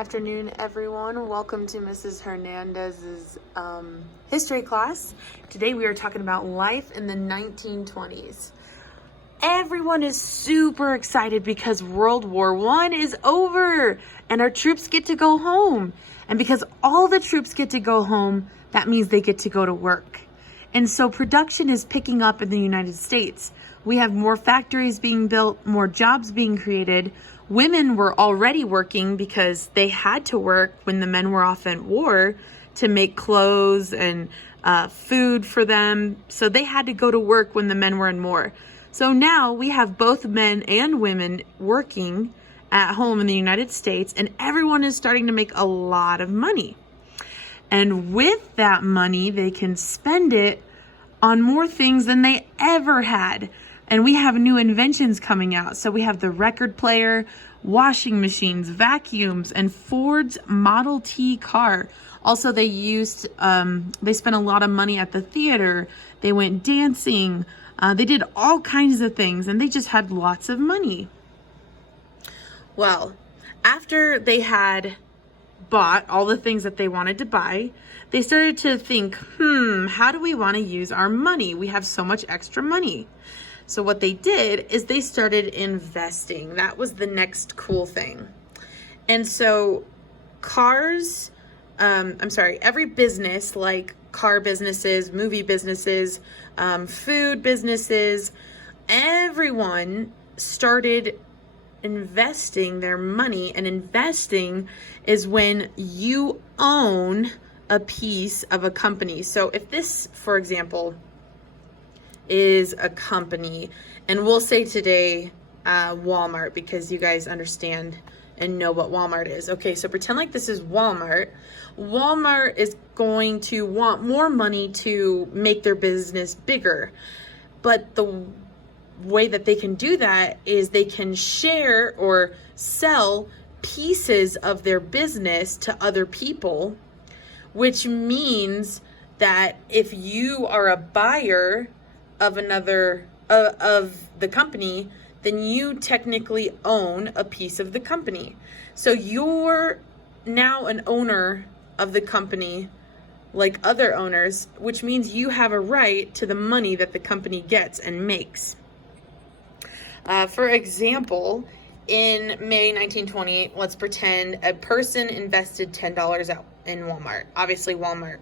Afternoon, everyone. Welcome to Mrs. Hernandez's history class. Today we are talking about life in the 1920s. Everyone is super excited because World War I is over and our troops get to go home. And because all the troops get to go home, that means they get to go to work. And so production is picking up in the United States. We have more factories being built, more jobs being created. Women were already working because they had to work when the men were off at war to make clothes and food for them. So they had to go to work when the men were in war. So now we have both men and women working at home in the United States, and everyone is starting to make a lot of money. And with that money, they can spend it on more things than they ever had. And we have new inventions coming out. So we have the record player, washing machines, vacuums, and Ford's Model T car. Also, they spent a lot of money at the theater. They went dancing. They did all kinds of things, and they just had lots of money. Well, after they had bought all the things that they wanted to buy, they started to think, how do we want to use our money? We have so much extra money. So what they did is they started investing. That was the next cool thing. And so every business, like car businesses, movie businesses, food businesses, everyone started investing their money. And investing is when you own a piece of a company. So if this, for example, is a company, and we'll say today Walmart, because you guys understand and know what Walmart is. Okay, so pretend like this is Walmart. Walmart is going to want more money to make their business bigger. But the way that they can do that is they can share or sell pieces of their business to other people, which means that if you are a buyer of the company, then you technically own a piece of the company. So you're now an owner of the company like other owners, which means you have a right to the money that the company gets and makes. For example, in May 1928, let's pretend a person invested $10 out in Walmart. Obviously, Walmart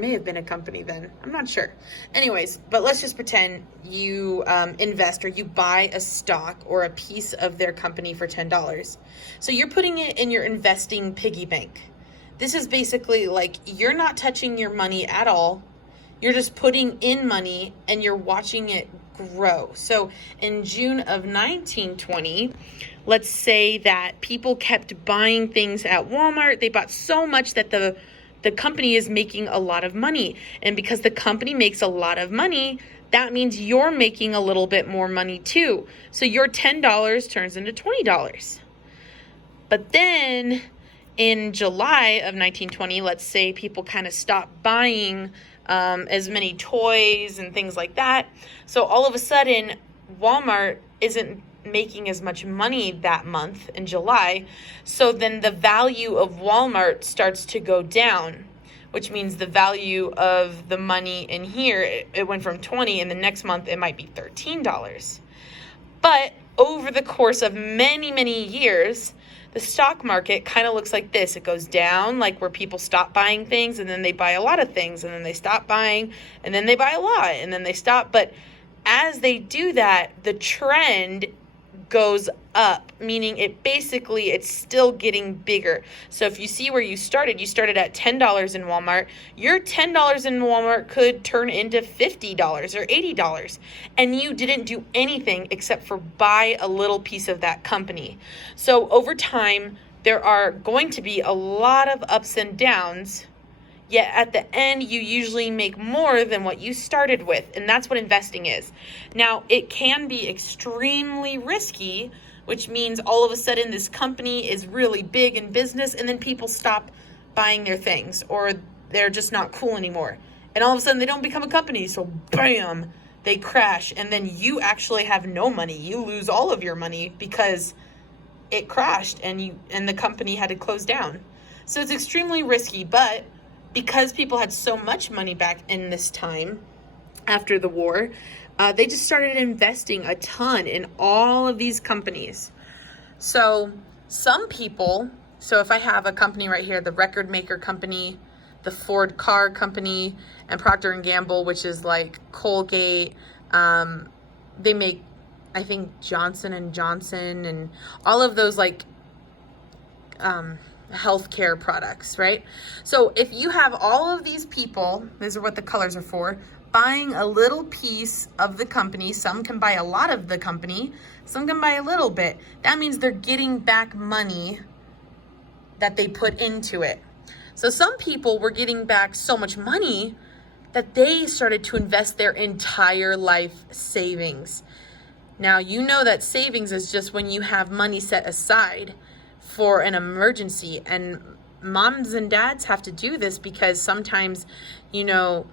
may have been a company then. I'm not sure. Anyways, but let's just pretend you invest or you buy a stock or a piece of their company for $10. So you're putting it in your investing piggy bank. This is basically like you're not touching your money at all. You're just putting in money and you're watching it grow. So in June of 1920, let's say that people kept buying things at Walmart. They bought so much that the company is making a lot of money. And because the company makes a lot of money, that means you're making a little bit more money too. So your $10 turns into $20. But then in July of 1920, let's say people kind of stopped buying as many toys and things like that. So all of a sudden, Walmart isn't making as much money that month in July. So then the value of Walmart starts to go down, which means the value of the money in here, it went from 20 and the next month it might be $13. But over the course of many, many years, the stock market kind of looks like this. It goes down, like where people stop buying things and then they buy a lot of things and then they stop buying and then they buy a lot and then they stop. But as they do that, the trend goes up, meaning it's still getting bigger. So if you see where you started at $10 in Walmart, your $10 in Walmart could turn into $50 or $80, and you didn't do anything except for buy a little piece of that company. So over time, there are going to be a lot of ups and downs, yet at the end, you usually make more than what you started with. And that's what investing is. Now, it can be extremely risky, which means all of a sudden this company is really big in business and then people stop buying their things or they're just not cool anymore. And all of a sudden they don't become a company. So bam, they crash. And then you actually have no money. You lose all of your money because it crashed and the company had to close down. So it's extremely risky, but because people had so much money back in this time after the war, they just started investing a ton in all of these companies. So some people, so if I have a company right here, the record maker company, the Ford car company, and Procter and Gamble, which is like Colgate, they make, I think, Johnson and Johnson and all of those like healthcare products, right? So if you have all of these people, these are what the colors are for, buying a little piece of the company, some can buy a lot of the company, some can buy a little bit. That means they're getting back money that they put into it. So some people were getting back so much money that they started to invest their entire life savings. Now, you know that savings is just when you have money set aside for an emergency, and moms and dads have to do this because sometimes, you know,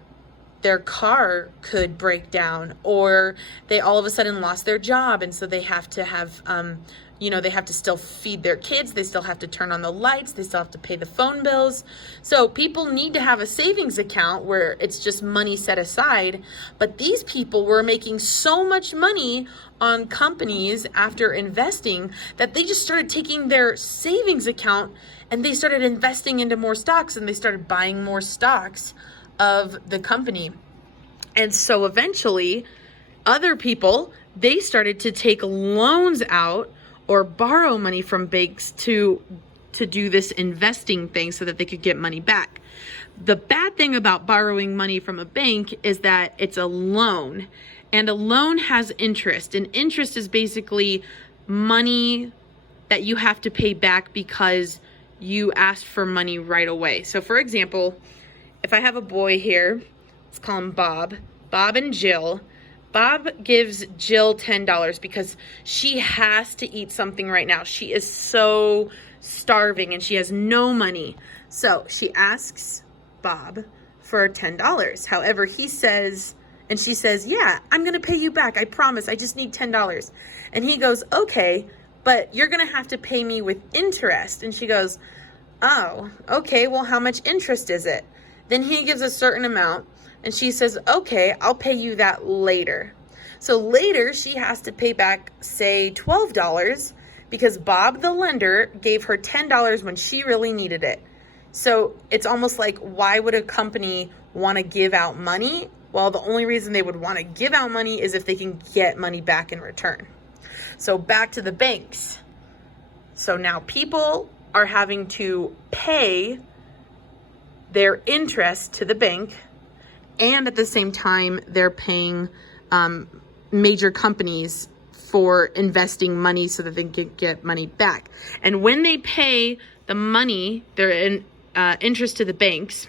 their car could break down, or they all of a sudden lost their job, and so they have to have they have to still feed their kids, they still have to turn on the lights, they still have to pay the phone bills. So people need to have a savings account where it's just money set aside. But these people were making so much money on companies after investing that they just started taking their savings account and they started investing into more stocks, and they started buying more stocks of the company. And so eventually other people, they started to take loans out or borrow money from banks to do this investing thing so that they could get money back. The bad thing about borrowing money from a bank is that it's a loan, and a loan has interest, and interest is basically money that you have to pay back because you asked for money right away. So for example, if I have a boy here, let's call him Bob and Jill. Bob gives Jill $10 because she has to eat something right now. She is so starving and she has no money. So she asks Bob for $10. However, he says, and she says, yeah, I'm going to pay you back. I promise. I just need $10. And he goes, okay, but you're going to have to pay me with interest. And she goes, oh, okay, well, how much interest is it? Then he gives a certain amount. And she says, okay, I'll pay you that later. So later she has to pay back, say, $12 because Bob, the lender, gave her $10 when she really needed it. So it's almost like, why would a company want to give out money? Well, the only reason they would want to give out money is if they can get money back in return. So back to the banks. So now people are having to pay their interest to the bank, and at the same time, they're paying major companies for investing money so that they can get money back. And when they pay the money, their interest to the banks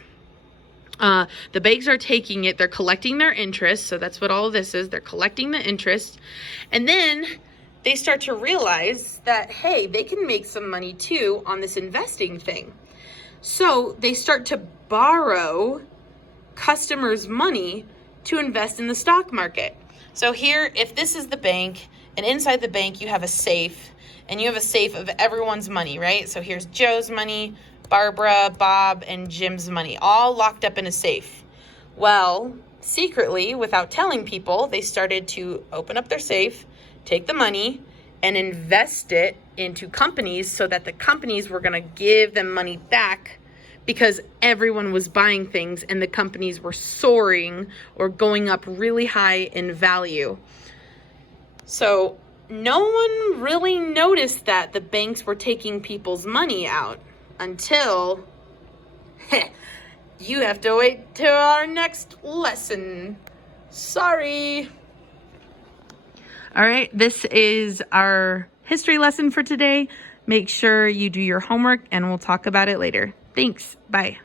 are taking it, they're collecting their interest. So that's what all of this is. They're collecting the interest. And then they start to realize that, hey, they can make some money too on this investing thing. So they start to borrow customers' money to invest in the stock market. So here, if this is the bank, and inside the bank you have a safe, and you have a safe of everyone's money, right? So here's Joe's money, Barbara, Bob, and Jim's money, all locked up in a safe. Well, secretly, without telling people, they started to open up their safe, take the money, and invest it into companies so that the companies were going to give them money back, because everyone was buying things and the companies were soaring or going up really high in value. So no one really noticed that the banks were taking people's money out until you have to wait till our next lesson. Sorry. All right, this is our history lesson for today. Make sure you do your homework and we'll talk about it later. Thanks. Bye.